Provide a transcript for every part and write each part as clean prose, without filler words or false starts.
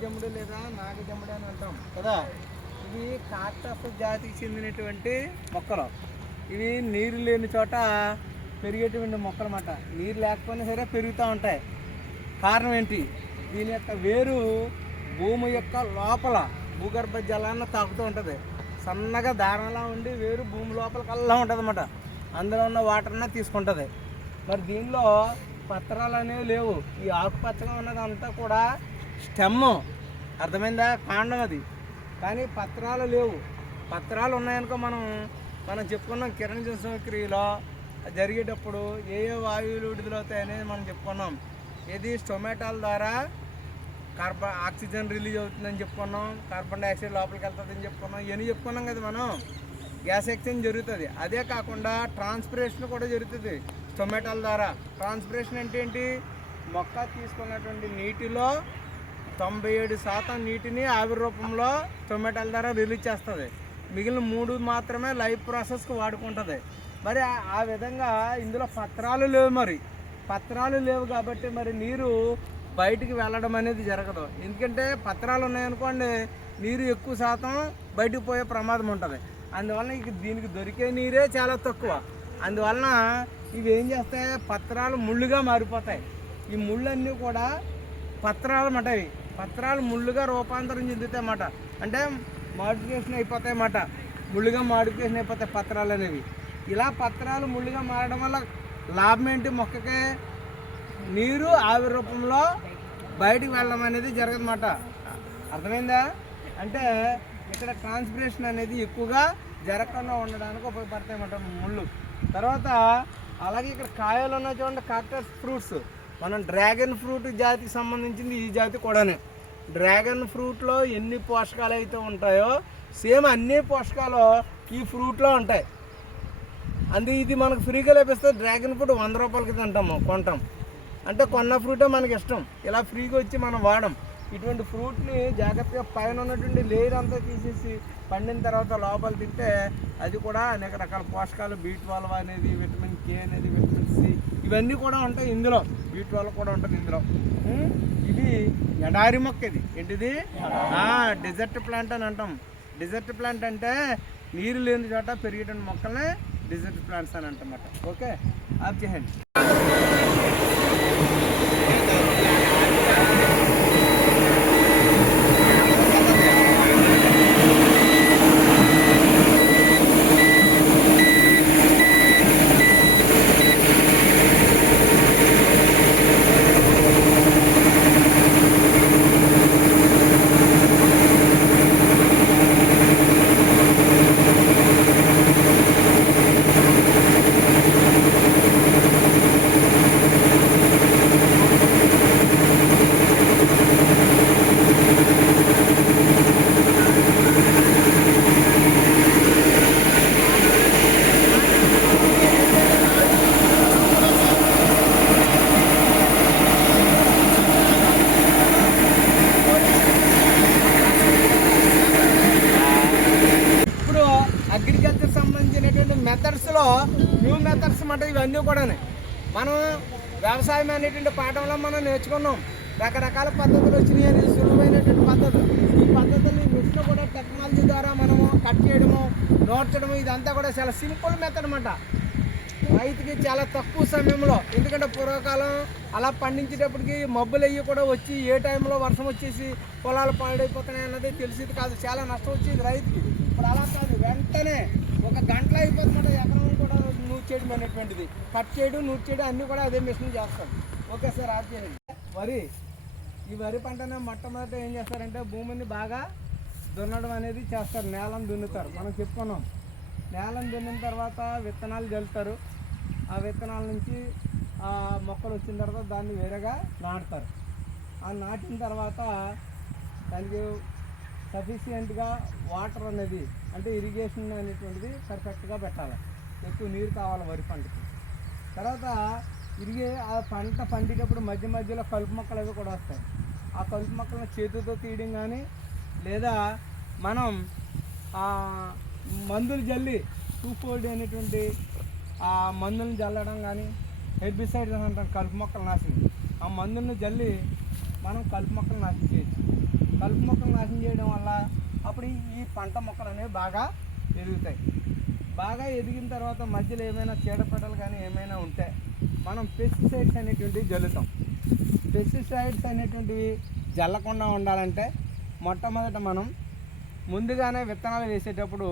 జమ్ముడు లేదా నాగజమ్ముడు అని అంటాం కదా. ఇవి కాక్టస్ జాతికి చెందినటువంటి మొక్కలు. ఇవి నీరు లేని చోట పెరిగేటువంటి మొక్కలు అన్నమాట. నీరు లేకపోయినా సరే పెరుగుతూ ఉంటాయి. కారణం ఏంటి? దీని యొక్క వేరు భూమి యొక్క లోపల భూగర్భ జలాన్ని తాకుతూ ఉంటుంది. సన్నగా దారంలా ఉండి వేరు భూమి లోపలికల్లా ఉంటుంది అన్నమాట. అందులో ఉన్న వాటర్ని తీసుకుంటుంది. మరి దీనిలో పత్రాలు అనేవి లేవు. ఈ ఆకుపచ్చగా ఉన్నదంతా కూడా స్టెమ్, అర్థమైందా, కాండం అది. కానీ పత్రాలు లేవు. పత్రాలు ఉన్నాయనుకో మనం చెప్పుకున్నాం కిరణ సంక్రియలో జరిగేటప్పుడు ఏ వాయువులు విడుదలవుతాయి అనేది మనం చెప్పుకున్నాం. ఇది స్టొమాటోల ద్వారా ఆక్సిజన్ రిలీజ్ అవుతుందని చెప్పుకున్నాం, కార్బన్ డైఆక్సైడ్ లోపలికి వెళ్తుందని చెప్పుకున్నాం. ఇవన్నీ చెప్పుకున్నాం కదా మనం. గ్యాస్ ఎక్స్చేంజ్ జరుగుతుంది. అదే కాకుండా ట్రాన్స్పిరేషన్ కూడా జరుగుతుంది స్టొమాటోల ద్వారా. ట్రాన్స్పిరేషన్ అంటే ఏంటి? మొక్క తీసుకున్నటువంటి నీటిలో 97% నీటిని ఆవిరి రూపంలో టొమాటోల ద్వారా రిలీజ్ చేస్తుంది. మిగిలిన 3 మాత్రమే లైఫ్ ప్రాసెస్కి వాడుకుంటుంది. మరి ఆ విధంగా ఇందులో పత్రాలు లేవు. మరి పత్రాలు లేవు కాబట్టి మరి నీరు బయటికి వెళ్ళడం అనేది జరగదు. ఎందుకంటే పత్రాలు ఉన్నాయనుకోండి, నీరు ఎక్కువ శాతం బయటకు పోయే ప్రమాదం ఉంటుంది. అందువలన దీనికి దొరికే నీరే చాలా తక్కువ. అందువలన ఇవి ఏం చేస్తాయి? పత్రాలు ముళ్ళుగా మారిపోతాయి. ఈ ముళ్ళన్నీ కూడా పత్రాలు అన్నమాట. ఇవి పత్రాలు ముళ్ళుగా రూపాంతరం చెందుతాయి అన్నమాట. అంటే మాడిఫికేషన్ అయిపోతాయి అన్నమాట. ముళ్ళుగా మాడిఫికేషన్ అయిపోతాయి పత్రాలు అనేవి. ఇలా పత్రాలు ముళ్ళుగా మారడం వల్ల లాభం ఏంటి? మొక్కకి నీరు ఆవిరి రూపంలో బయటికి వెళ్ళడం అనేది జరగదన్నమాట. అర్థమైందా? అంటే ఇక్కడ ట్రాన్స్పిరేషన్ అనేది ఎక్కువగా జరగకుండా ఉండడానికి ఉపయోగపడతాయి అన్నమాట ముళ్ళు. తర్వాత అలాగే ఇక్కడ కాయలు ఉన్న చూడండి, కాక్టస్ ఫ్రూట్స్. మనం డ్రాగన్ ఫ్రూట్ జాతికి సంబంధించింది ఈ జాతి కూడానే. డ్రాగన్ ఫ్రూట్లో ఎన్ని పోషకాలు అయితే ఉంటాయో సేమ్ అన్ని పోషకాలు ఈ ఫ్రూట్లో ఉంటాయి. ఇది మనకు ఫ్రీగా లభిస్తుంది. డ్రాగన్ ఫ్రూట్ 100 రూపాయలకి కొంటాం. అంటే కొన్న ఫ్రూటే మనకి ఇష్టం. ఇలా ఫ్రీగా వచ్చి మనం వాడం. ఇటువంటి ఫ్రూట్ని జాగ్రత్తగా పైన ఉన్నటువంటి లేయర్ అంతా తీసేసి పండిన తర్వాత లోపల తింటే అది కూడా అనేక రకాల పోషకాలు, B12 అనేది, విటమిన్ K అనేది, విటమిన్ C ఇవన్నీ కూడా ఉంటాయి ఇందులో. B12 కూడా ఉంటుంది ఇందులో. ఇది ఎడారి మొక్క. ఇది ఏంటిది? డెజర్ట్ ప్లాంట్ అని అంటాం. డెజర్ట్ ప్లాంట్ అంటే నీరు లేని చోట పెరిగేటువంటి మొక్కల్ని డెజర్ట్ ప్లాంట్స్ అని అంటమాట. ఓకే, ఆఫ్ చేయండి. అగ్రికల్చర్ సంబంధించినటువంటి మెథడ్స్లో న్యూ మెథడ్స్ అన్నమాట ఇవన్నీ కూడా. మనం వ్యవసాయం అనేటువంటి పాఠంలో మనం నేర్చుకున్నాం. రకరకాల పద్ధతులు వచ్చినాయి, సులువైనటువంటి పద్ధతులు. ఈ పద్ధతులు మిషన్ కూడా టెక్నాలజీ ద్వారా మనము కట్ చేయడము, నోర్చడము, ఇదంతా కూడా చాలా సింపుల్ మెథడ్ అన్నమాట. రైతుకి చాలా తక్కువ సమయంలో. ఎందుకంటే పూర్వకాలం అలా పండించేటప్పటికి మబ్బులు అయ్యి కూడా వచ్చి ఏ టైంలో వర్షం వచ్చేసి పొలాలు పాడైపోతున్నాయి అన్నది తెలిసేది కాదు. చాలా నష్టం వచ్చేది రైతుకి. ఇప్పుడు అలా కాదు, వెంటనే 1 గంటలో అయిపోతుందంట ఎకరం కూడా నూర్చేయడం అనేటువంటిది. కట్ చేయడం, నూర్చేయడం అన్నీ కూడా అదే మిషన్ చేస్తాం. ఓకే సార్, ఆఫ్ చేయండి. ఈ వరి పంటనే మొట్టమొదట ఏం చేస్తారంటే భూమిని బాగా దున్నడం అనేది చేస్తారు. నేలను దున్నుతారు. మనం చెప్పుకున్నాం. నేలను దున్నిన తర్వాత విత్తనాలు జల్లుతారు. ఆ విత్తనాల నుంచి మొక్కలు వచ్చిన తర్వాత దాన్ని వేరేగా నాటుతారు. ఆ నాటిన తర్వాత దానికి సఫిషియెంట్గా వాటర్ అనేది, అంటే ఇరిగేషన్ అనేటువంటిది పర్ఫెక్ట్గా పెట్టాలి. ఎక్కువ నీరు కావాలి వరి పంటకి. తర్వాత ఆ పంట పండేటప్పుడు మధ్య మధ్యలో కలుపు మొక్కలు అవి కూడా వస్తాయి. ఆ కలుపు మొక్కలను చేతితో తీయడం కానీ, లేదా మనం మందులు జల్లి టూఫోల్డ్ అనేటువంటి ఆ మందులను జల్లడం కానీ, హెర్బిసైడ్స్ అంటాం కలుపు మొక్కలు నాశనం. ఆ మందులను జల్లి మనం కలుపు మొక్కలు నాశనం చేయొచ్చు. కలుపు మొక్కలు నాశనం చేయడం వల్ల అప్పుడు ఈ పంట మొక్కలు అనేవి బాగా ఎదుగుతాయి. బాగా ఎదిగిన తర్వాత మధ్యలో ఏమైనా చీడపీడలు కానీ ఏమైనా ఉంటే మనం పెస్టిసైడ్స్ అనేటువంటివి జల్లుతాం. పెస్టిసైడ్స్ అనేటువంటివి జల్లకుండా ఉండాలంటే మొట్టమొదట మనం ముందుగానే విత్తనాలు వేసేటప్పుడు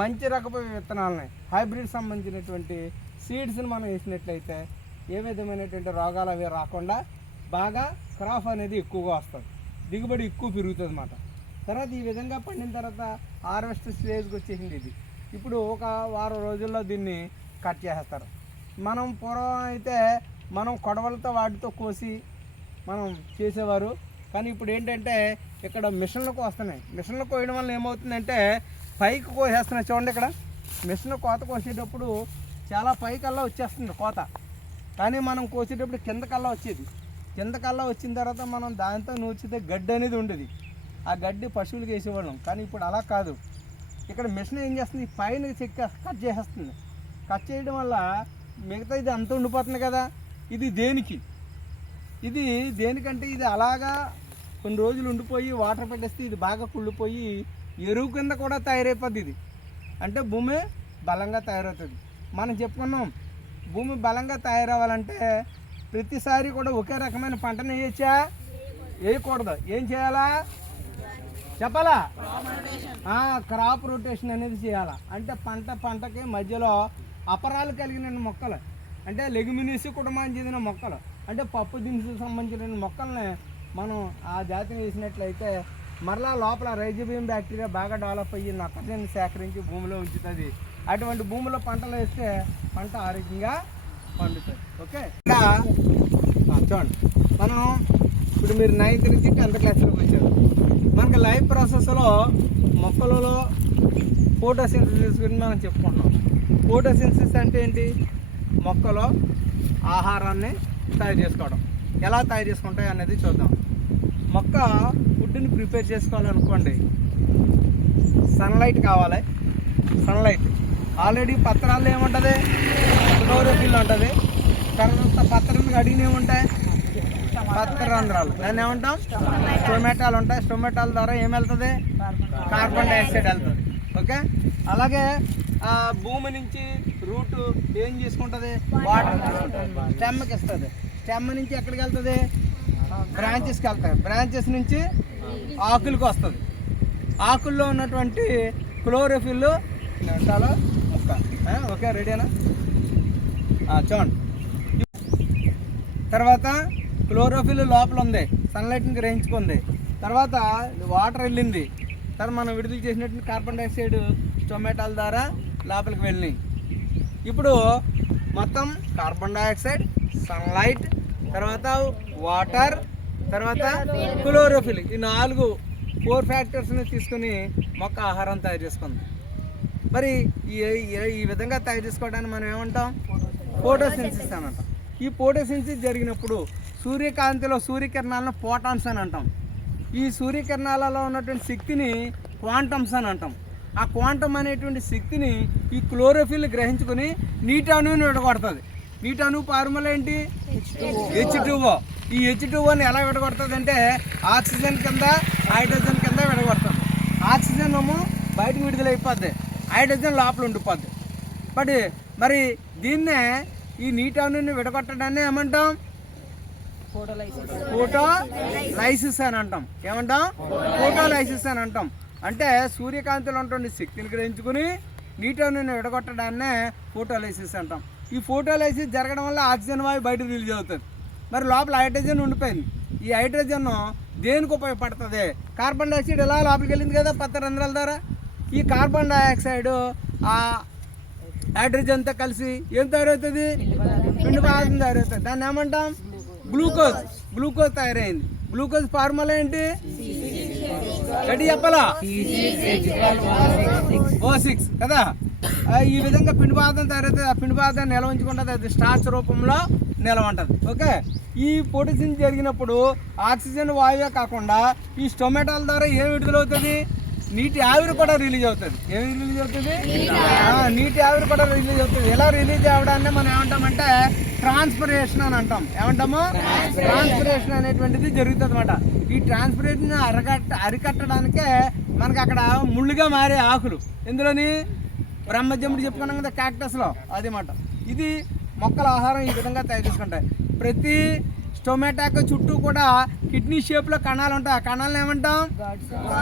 మంచి రకపు విత్తనాలని, హైబ్రిడ్ సంబంధించినటువంటి సీడ్స్ని మనం వేసినట్లయితే ఏ విధమైనటువంటి రోగాలు అవి రాకుండా బాగా క్రాప్ అనేది ఎక్కువగా వస్తుంది, దిగుబడి ఎక్కువ పెరుగుతుంది అన్నమాట. తర్వాత ఈ విధంగా పండిన తర్వాత హార్వెస్ట్ స్టేజ్కి వచ్చేసింది ఇది. ఇప్పుడు ఒక వారం రోజుల్లో దీన్ని కట్ చేసేస్తారు. మనం పూర్వం అయితే మనం కొడవలతో వాటితో కోసి మనం చేసేవారు. కానీ ఇప్పుడు ఏంటంటే ఇక్కడ మిషన్లకు వస్తున్నాయి. మిషన్లు కోయడం వల్ల ఏమవుతుందంటే పైకి కోసేస్తున్నాయి. చూడండి, ఇక్కడ మిషన్ కోత కోసేటప్పుడు చాలా పైకల్లా వచ్చేస్తుంది కోత, కానీ మనం కోసేటప్పుడు కిందకల్లా వచ్చేది. కిందకల్లా వచ్చిన తర్వాత మనం దాంతో నూర్చితే గడ్డి అనేది ఉండేది. ఆ గడ్డి పశువులకు వేసేవాళ్ళం. కానీ ఇప్పుడు అలా కాదు. ఇక్కడ మిషన్ ఏం చేస్తుంది, పైన కట్ చేసేస్తుంది. కట్ చేయడం వల్ల మిగతా ఇది అంత ఉండిపోతుంది కదా. ఇది దేనికంటే ఇది అలాగా కొన్ని రోజులు ఉండిపోయి వాటర్ పెట్టేస్తే ఇది బాగా కుళ్ళిపోయి ఎరువు కింద కూడా తయారైపోద్ది. ఇది అంటే భూమి బలంగా తయారవుతుంది. మనం చెప్పుకున్నాం, భూమి బలంగా తయారవ్వాలంటే ప్రతిసారి కూడా ఒకే రకమైన పంటను వేయకూడదు. ఏం చేయాలా చెప్పాలా? క్రాప్ రొటేషన్ అనేది చేయాలా. అంటే పంటకి మధ్యలో అపరాలు కలిగిన మొక్కలు, అంటే లెగ్యుమినీస్ కుటుంబానికి చెందిన మొక్కలు, అంటే పప్పు దినుసులకు సంబంధించిన మొక్కల్ని మనం ఆ జాతిని వేసినట్లయితే మరలా లోపల రైజోబియం బ్యాక్టీరియా బాగా డెవలప్ అయ్యి నత్రజని సేకరించి భూమిలో ఉంచుతుంది. అటువంటి భూమిలో పంటలు వేస్తే పంట ఆరోగ్యంగా పండుతుంది. ఓకే, చూడండి, మనం ఇప్పుడు మీరు 9th నుంచి 10th క్లాస్లోకి వచ్చారు. మనకి లైఫ్ ప్రాసెస్లో మొక్కలలో ఫోటోసింథసిస్ గురించి మనం చెప్పుకుంటున్నాం. ఫోటోసింథసిస్ అంటే ఏంటి? మొక్కలో ఆహారాన్ని తయారు చేసుకోవడం. ఎలా తయారు చేసుకుంటాయి అనేది చూద్దాం. మొక్క ఫుడ్ని ప్రిపేర్ చేసుకోవాలనుకోండి, సన్లైట్ కావాలి. సన్లైట్ ఆల్రెడీ పత్రాల్లో ఏముంటుంది, క్లోరోఫిల్ ఉంటుంది. తర్వాత పత్రానికి అడిగిన ఏముంటాయి, పత్రరంధ్రాలు, దాన్ని ఏమంటాం స్టొమాటాలు ఉంటాయి. స్టొమాటాల ద్వారా ఏం వెళ్తుంది, కార్బన్ డైఆక్సైడ్ వెళ్తుంది. ఓకే, అలాగే భూమి నుంచి రూట్ ఏం చేసుకుంటుంది, వాటర్ స్టెమ్కి ఇస్తుంది. స్టెమ్ నుంచి ఎక్కడికి వెళ్తుంది, బ్రాంచెస్కి వెళ్తాయి. బ్రాంచెస్ నుంచి ఆకులకు వస్తుంది. ఆకుల్లో ఉన్నటువంటి క్లోరోఫిల్ చాలా ముక్క. ఓకే, రెడీనా? చూడండి, తర్వాత క్లోరోఫిల్ లోపల ఉంది, సన్లైట్ని గ్రహించుకుంది. తర్వాత వాటర్ వెళ్ళింది. తర్వాత మనం విడుదల చేసినట్టు కార్బన్ డైఆక్సైడ్ టొమాటోల ద్వారా లోపలికి వెళ్ళినాయి. ఇప్పుడు మొత్తం కార్బన్ డైఆక్సైడ్, సన్లైట్, తర్వాత వాటర్, తర్వాత క్లోరోఫిల్, ఈ 4 ఫ్యాక్టర్స్ని తీసుకుని మొక్క ఆహారం తయారు చేసుకుంది. మరి ఈ విధంగా తయారు చేసుకోవడానికి మనం ఏమంటాం, ఫోటోసింథసిస్ అని అంటాం. ఈ ఫోటోసింథసిస్ జరిగినప్పుడు సూర్యకాంతిలో సూర్యకిరణాలను ఫోటాన్స్ అని అంటాం. ఈ సూర్యకిరణాలలో ఉన్నటువంటి శక్తిని క్వాంటమ్స్ అని అంటాం. ఆ క్వాంటమ్ అనేటువంటి శక్తిని ఈ క్లోరోఫిల్ గ్రహించుకొని నీటి అణువుని విడగొడుతుంది. నీటి అణువు ఫార్ములా ఏంటి, H2O. ఈ H2Oని ఎలా విడగొడుతుంది అంటే ఆక్సిజన్ కింద హైడ్రోజన్ కింద విడగొడుతుంది. ఆక్సిజన్ ఏమో బయటకు విడుదలైపోద్ది, హైడ్రోజన్ లోపల ఉండిపోద్ది. మరి దీన్నే ఈ నీటి అణువుని విడగొట్టడాన్ని ఏమంటాం, ఫోటోలైసిస్ అని అంటాం. ఏమంటాం, ఫోటోలైసిస్ అని అంటాం. అంటే సూర్యకాంతిలో ఉన్నటువంటి శక్తిని గ్రహించుకుని నీటి అణువుని విడగొట్టడాన్నే ఫోటోలైసిస్ అంటాం. ఈ ఫోటోలైసిస్ జరగడం వల్ల ఆక్సిజన్ వాయువు బయట రిలీజ్ అవుతుంది. మరి లోపల హైడ్రోజన్ ఉండిపోయింది. ఈ హైడ్రోజన్ దేనికి ఉపయోగపడుతుంది, కార్బన్ డైఆక్సైడ్ ఎలా లోపలికి వెళ్ళింది కదా పత్రరంధ్రాల ద్వారా. ఈ కార్బన్ డైఆక్సైడ్ ఆ హైడ్రోజన్తో కలిసి ఏం తయారవుతుంది, పిండి పదార్థం తయారవుతుంది. దాన్ని ఏమంటాం, గ్లూకోజ్ తయారైంది. గ్లూకోజ్ ఫార్ములా ఏంటి, రెడీ చెప్పాలా, O6 కదా. ఈ విధంగా పిండి పదార్థం తయారైతే ఆ పిండి పదార్థాన్ని నిల్వ ఉంచుకుంటుంది, అది స్టార్చ్ రూపంలో నిల్వ ఉంటుంది. ఓకే, ఈ ఫోటోసింథసిస్ జరిగినప్పుడు ఆక్సిజన్ వాయువే కాకుండా ఈ స్టొమాటోల ద్వారా ఏం విడుదలవుతుంది, నీటి ఆవిరి కూడా రిలీజ్ అవుతుంది. ఏమి రిలీజ్ అవుతుంది, నీటి ఆవిరి కూడా రిలీజ్ అవుతుంది. ఇలా రిలీజ్ అవ్వడాన్ని మనం ఏమంటామంటే ట్రాన్స్పిరేషన్ అని అంటాం. ఏమంటాము? ట్రాన్స్పిరేషన్ అనేటువంటిది జరుగుతుంది అనమాట. ఈ ట్రాన్స్పిరేషన్ అరికట్టడానికే మనకి అక్కడ ముళ్ళుగా మారే ఆకులు, ఇందులోని బ్రహ్మజముడు చెప్పుకున్నాం కదా క్యాక్టస్లో, అది మాట. ఇది మొక్కల ఆహారం ఈ విధంగా తయారు చేసుకుంటాయి. ప్రతి స్టొమాటోకు చుట్టూ కూడా కిడ్నీ షేప్లో కణాలు ఉంటాయి. ఆ కణాలను ఏమంటాం?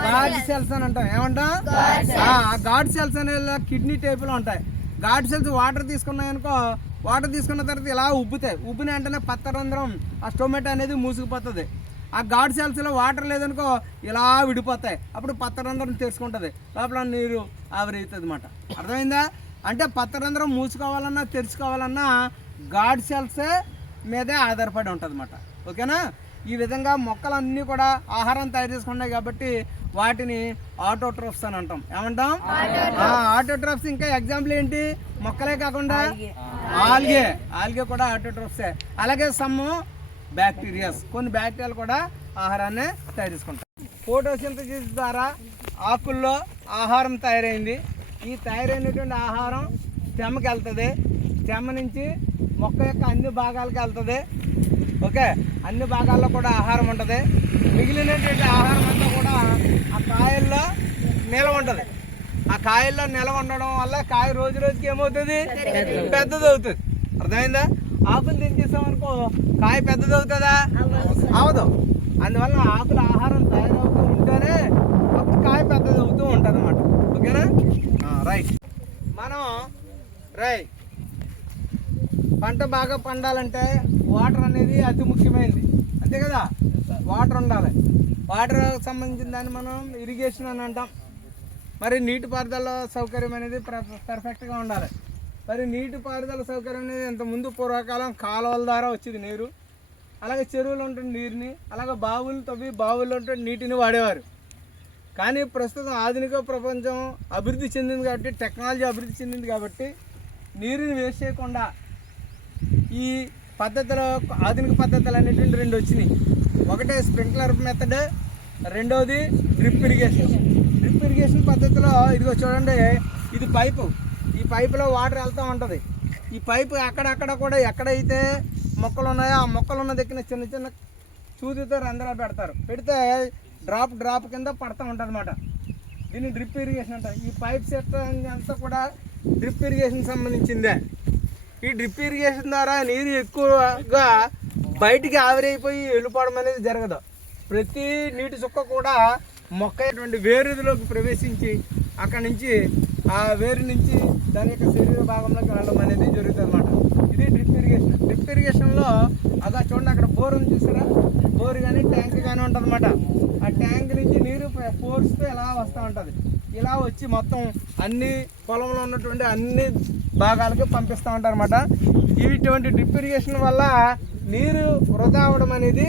గాడ్ సెల్స్ అని అంటాం. ఏమంటాం? గాడ్ సెల్స్ అనే కిడ్నీ టైపులో ఉంటాయి. గాడ్ సెల్స్ వాటర్ తీసుకున్నాయనుకో, వాటర్ తీసుకున్న తర్వాత ఇలా ఉబ్బుతాయి. ఉబ్బిన వెంటనే పత్రరంధ్రం ఆ స్టొమాటో అనేది మూసుకుపోతుంది. ఆ గాడ్ సెల్స్లో వాటర్ లేదనుకో ఇలా విడిపోతాయి. అప్పుడు పత్రరంధ్రం తెరుచుకుంటుంది, లోపల నీరు ఆవిరైతుంది అన్నమాట. అర్థమైందా? అంటే పత్రరంధ్రం మూసుకోవాలన్నా తెరుచుకోవాలన్నా గాడ్ సెల్సే మీదే ఆధారపడి ఉంటుంది అన్నమాట. ఓకేనా? ఈ విధంగా మొక్కలన్నీ కూడా ఆహారం తయారు చేసుకున్నాయి కాబట్టి వాటిని ఆటోట్రోఫ్స్ అని అంటాం. ఏమంటాం? ఆటోట్రోఫ్స్. ఇంకా ఎగ్జాంపుల్ ఏంటి? మొక్కలే కాకుండా ఆల్గే కూడా ఆటోట్రోఫ్సే. అలాగే సమ్ బ్యాక్టీరియాస్, కొన్ని బ్యాక్టీరియాలు కూడా ఆహారాన్ని తయారు చేసుకుంటాయి. ఫోటోసింథసిస్ ద్వారా ఆకుల్లో ఆహారం తయారైంది. ఈ తయారైనటువంటి ఆహారం స్టెమ్కి వెళ్తుంది. స్టెమ్ నుంచి మొక్క యొక్క అన్ని భాగాలకు వెళ్తుంది. ఓకే, అన్ని భాగాల్లో కూడా ఆహారం ఉంటుంది. మిగిలినటువంటి ఆహారం అంతా కూడా ఆ కాయల్లో నిల్వ ఉంటుంది. ఆ కాయల్లో నిల్వ ఉండడం వల్ల కాయ రోజు రోజుకి ఏమవుతుంది? పెద్దది అవుతుంది. అర్థమైందా? ఆకులు దించేసామనుకో కాయ పెద్దది అవుతుందా? అవదు. అందువల్ల ఆకుల ఆహారం తయారవుతూ ఉంటేనే అప్పుడు కాయ పెద్దది అవుతూ ఉంటుంది అన్నమాట. ఓకేనా? రైట్. మనం పంట బాగా పండాలంటే వాటర్ అనేది అతి ముఖ్యమైనది, అంతే కదా? వాటర్ ఉండాలి. వాటర్ సంబంధించిన దాన్ని మనం ఇరిగేషన్ అని అంటాం. మరి నీటిపారుదల సౌకర్యం అనేది పర్ఫెక్ట్గా ఉండాలి. మరి నీటిపారుదల సౌకర్యం అనేది ఇంతకుముందు పూర్వకాలం కాలువల ద్వారా వచ్చేది నీరు. అలాగే చెరువులు ఉంటుంది నీరుని, అలాగే బావులు తవ్వి బావుల్లో ఉంటే నీటిని వాడేవారు. కానీ ప్రస్తుతం ఆధునిక ప్రపంచం అభివృద్ధి చెందింది కాబట్టి, టెక్నాలజీ అభివృద్ధి చెందింది కాబట్టి నీరుని వేస్ట్ చేయకుండా ఈ పద్ధతిలో ఆధునిక పద్ధతులు అనేటువంటి రెండు వచ్చినాయి. ఒకటే స్ప్రింక్లర్ మెథడ్, రెండోది డ్రిప్ ఇరిగేషన్. డ్రిప్ ఇరిగేషన్ పద్ధతిలో ఇదిగో చూడండి, ఇది పైపు. ఈ పైపులో వాటర్ వెళ్తూ ఉంటుంది. ఈ పైపు అక్కడక్కడ కూడా ఎక్కడైతే మొక్కలు ఉన్నాయో ఆ మొక్కలు ఉన్న దగ్గర చిన్న చిన్న చూదుతో రంధ్రాలు పెడతారు. పెడితే డ్రాప్ కింద పడుతూ ఉంటుంది అన్నమాట. దీన్ని డ్రిప్ ఇరిగేషన్ అంటారు. ఈ పైప్ సెట్ అంతా కూడా డ్రిప్ ఇరిగేషన్ సంబంధించిందే. ఈ డ్రిప్ ఇరిగేషన్ ద్వారా నీరు ఎక్కువగా బయటికి ఆవిరైపోయి వెళ్ళిపోవడం అనేది జరగదు. ప్రతి నీటి చుక్క కూడా మొక్క అటువంటి వేరులోకి ప్రవేశించి అక్కడి నుంచి ఆ వేరు నుంచి దాని యొక్క శరీర భాగంలోకి వెళ్ళడం అనేది జరుగుతుంది అన్నమాట. ఇది డ్రిప్ ఇరిగేషన్. డ్రిప్ ఇరిగేషన్లో అలా చూడండి, అక్కడ బోర్ ఉంది చూసారా? బోర్ కానీ ట్యాంక్ కానీ ఉంటుంది అన్నమాట. ఆ ట్యాంక్ నుంచి నీరు ఫోర్స్తో ఇలా వస్తూ ఉంటుంది. ఇలా వచ్చి మొత్తం అన్ని పొలంలో ఉన్నటువంటి అన్ని భాగాలకు పంపిస్తూ ఉంటారు అన్నమాట. ఇటువంటి డ్రిప్ ఇరిగేషన్ వల్ల నీరు వృధా అవడం అనేది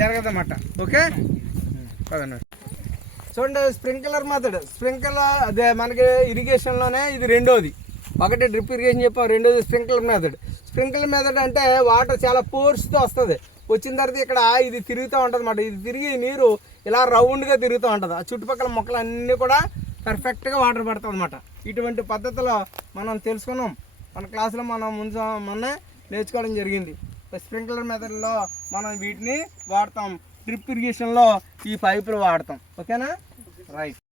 జరగదన్నమాట. ఓకే, చూడండి స్ప్రింక్లర్ మెథడ్. అదే మనకి ఇరిగేషన్లోనే ఇది రెండోది. ఒకటి డ్రిప్ ఇరిగేషన్ చెప్పాం, రెండోది స్ప్రింక్లర్ మెథడ్. స్ప్రింక్లర్ మెథడ్ అంటే వాటర్ చాలా ఫోర్స్తో వస్తుంది. వచ్చిన తర్వాత ఇక్కడ ఇది తిరుగుతూ ఉంటుంది అన్నమాట. ఇది తిరిగి నీరు ఇలా రౌండ్గా తిరుగుతూ ఉంటుంది. ఆ చుట్టుపక్కల మొక్కలు అన్నీ కూడా పర్ఫెక్ట్గా వాటర్ పడుతుంది అన్నమాట. ఇటువంటి పద్ధతిలో మనం తెలుసుకున్నాం. మన క్లాసులో మనం మొన్నే నేర్చుకోవడం జరిగింది. స్ప్రింక్లర్ మెథడ్లో మనం వీటిని వాడతాం. డ్రిప్ ఇరిగేషన్లో ఈ పైపులు వాడతాం. ఓకేనా? రైట్.